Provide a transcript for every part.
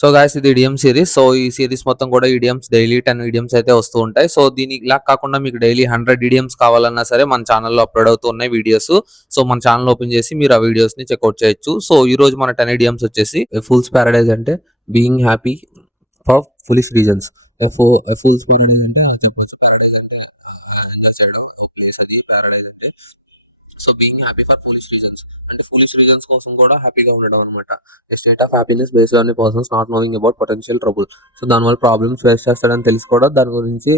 So guys ఇది idiom series. So ఈ series మొత్తం కూడా ఇడియమ్స్ డైలీ 10 ఇడియమ్స్ అయితే వస్తూ ఉంటాయి. సో దీని ఇలా కాకుండా మీకు డైలీ 100 ఇడియమ్స్ కావాలన్నా సరే మన ఛానల్లో అప్లోడ్ అవుతూ ఉన్నాయి వీడియోస్. సో మన ఛానల్ ఓపెన్ చేసి మీరు ఆ వీడియోస్ ని చెక్అవుట్ చేయొచ్చు. సో ఈ రోజు మన 10 ఇడియమ్స్ వచ్చేసి ఫూల్స్ పారడైజ్ అంటే being happy for foolish reasons. Fool's paradise అంటే చెప్పొచ్చు. పారడైజ్ అంటే ఎంజాయ్ చేయడం ప్లేస్ అది పారడైజ్ అంటే. So being happy for foolish reasons అంటే ఫూలిష్ రీజన్స్ కోసం కూడా హ్యాపీగా ఉండడం అనమాట. A state of happiness based on persons not knowing about potential trouble. So దానివల్ల ప్రాబ్లమ్స్ ఫేస్ చేస్తాడని తెలిసి కూడా దాని గురించి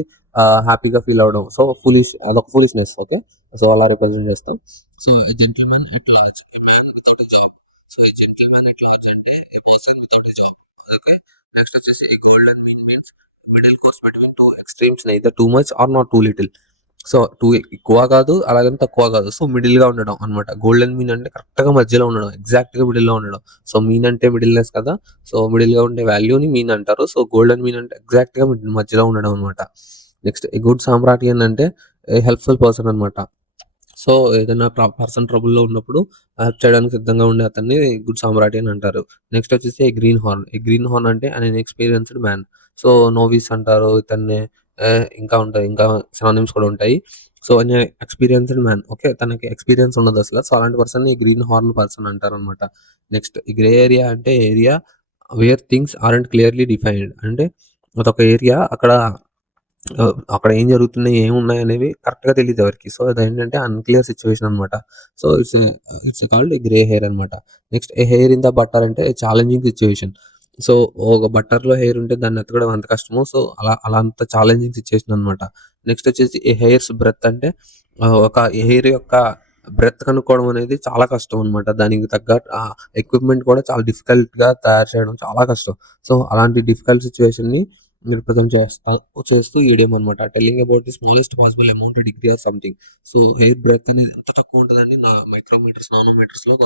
హ్యాపీగా ఫీల్ అవడం. సో ఫూలిష్ అదొక ఫూలిష్నెస్. ఓకే, సో అలా రిప్రజెంట్ చేస్తాం. సో ఈ gentlemen at large without job. So ఈ జెంటిల్మెన్ ఎట్ లార్జ్ అంటే a person without job. Okay, next వచ్చేసి ఈ golden mean means middle course between two extremes, neither too much or not too little. So too ఎక్కువ కాదు అలాగని తక్కువ కాదు. So middle గా ఉండడం అనమాట. గోల్డెన్ మీన్ అంటే కరెక్ట్ గా మధ్యలో ఉండడం, ఎగ్జాక్ట్ గా మిడిల్ లో ఉండడం. సో మీన్ అంటే మిడిల్నెస్ కదా, సో మిడిల్ గా ఉండే వాల్యూని మీన్ అంటారు. సో గోల్డెన్ మీన్ అంటే ఎగ్జాక్ట్ గా మధ్యలో ఉండడం అనమాట. నెక్స్ట్ ఏ గుడ్ సామ్రాటియన్ అంటే హెల్ప్ఫుల్ పర్సన్ అనమాట. సో ఏదైనా పర్సన్ ట్రబుల్ లో ఉన్నప్పుడు హెల్ప్ చేయడానికి సిద్ధంగా ఉండే అతన్ని గుడ్ సామ్రాటియన్ అంటారు. నెక్స్ట్ వచ్చేసి ఏ గ్రీన్ హార్న్. ఏ గ్రీన్ హార్న్ అంటే అన్ ఎక్స్పీరియన్స్డ్ మ్యాన్. సో నోవిస్ అంటారు ఇతన్ని. ఇంకా ఉంటాయి, ఇంకా సినానిమ్స్ కూడా ఉంటాయి. So experienced man. ఓకే, తనకి ఎక్స్పీరియన్స్ ఉండదు అసలు. సో అలాంటి పర్సన్ ఈ గ్రీన్ హార్న్ పర్సన్ అంటారు అనమాట. నెక్స్ట్ ఈ గ్రే ఏరియా అంటే area where things aren't clearly defined. అంటే అదొక ఏరియా, అక్కడ ఏం జరుగుతున్నాయి ఏమున్నాయి అనేవి కరెక్ట్ గా తెలియదు ఎవరికి. సో అదేంటంటే అన్క్లియర్ సిచ్యువేషన్ అనమాట. So it's called grey hair అనమాట. Next a hair in the butter అంటే ఛాలెంజింగ్ సిచ్యువేషన్. సో ఒక బట్టర్ లో హెయిర్ ఉంటే దాన్ని ఎత్తకడం అంత కష్టము. సో అలా అంత ఛాలెంజింగ్ సిచ్యువేషన్ అనమాట. నెక్స్ట్ వచ్చేసి ఏ హెయిర్స్ బ్రెత్ అంటే ఒక హెయిర్ యొక్క బ్రెత్ కనుక్కోవడం అనేది చాలా కష్టం అనమాట. దానికి తగ్గ ఎక్విప్మెంట్ కూడా చాలా డిఫికల్ట్ గా తయారు చేయడం చాలా కష్టం. సో అలాంటి డిఫికల్ట్ సిచ్యువేషన్ ని రిప్రజెంట్ చేస్తూ ఈడియం అనమాట. Telling about the smallest possible amount degree or something. So hair breadth అనేది ఎంత తక్కువ ఉంటుందని మైక్రోమీటర్స్ నానోమీటర్స్ లో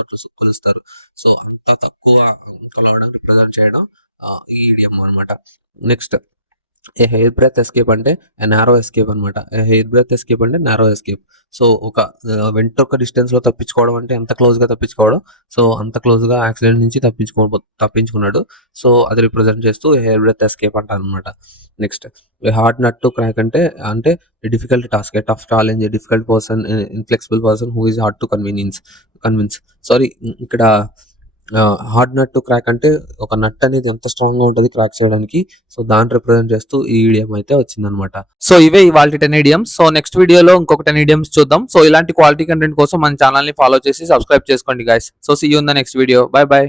కొలుస్తారు. సో అంత తక్కువ కొలవడం రిప్రజెంట్ చేయడం ఈ ఈడియం అనమాట. Next a hair breath escape అంటే నారో ఎస్కేప్ అనమాట. హెయిర్ బ్రెత్ ఎస్కేప్ అంటే నారో ఎస్కేప్. సో ఒక వెంట్రుక డిస్టెన్స్ లో తప్పించుకోవడం అంటే ఎంత క్లోజ్ గా తప్పించుకోవడం. సో అంత క్లోజ్ గా యాక్సిడెంట్ నుంచి తప్పించుకున్నాడు. సో అది రిప్రజెంట్ చేస్తూ హెయిర్ బ్రెత్ ఎస్కేప్ అంటారు అనమాట. Next hard nut to crack అంటే difficult task, tough challenge, difficult person, inflexible person who is hard to convince. Sorry, ఇక్కడ హార్డ్ నట్ టు క్రాక్ అంటే ఒక నట్ అనేది ఎంత స్ట్రాంగ్ గా ఉంటుంది క్రాక్ చేయడానికి. సో దాన్ని రిప్రజెంట్ చేస్తూ ఈ ఈడియం అయితే వచ్చిందనమాట. సో ఇవే ఇవాళ 10 ఈడియమ్స్. సో నెక్స్ట్ వీడియోలో ఇంకొక 10 ఈడియమ్స్ చూద్దాం. సో ఇలాంటి క్వాలిటీ కంటెంట్ కోసం మన ఛానల్ ని ఫాలో చేసి సబ్స్క్రైబ్ చేసుకోండి guys. So see you in the next video. Bye by.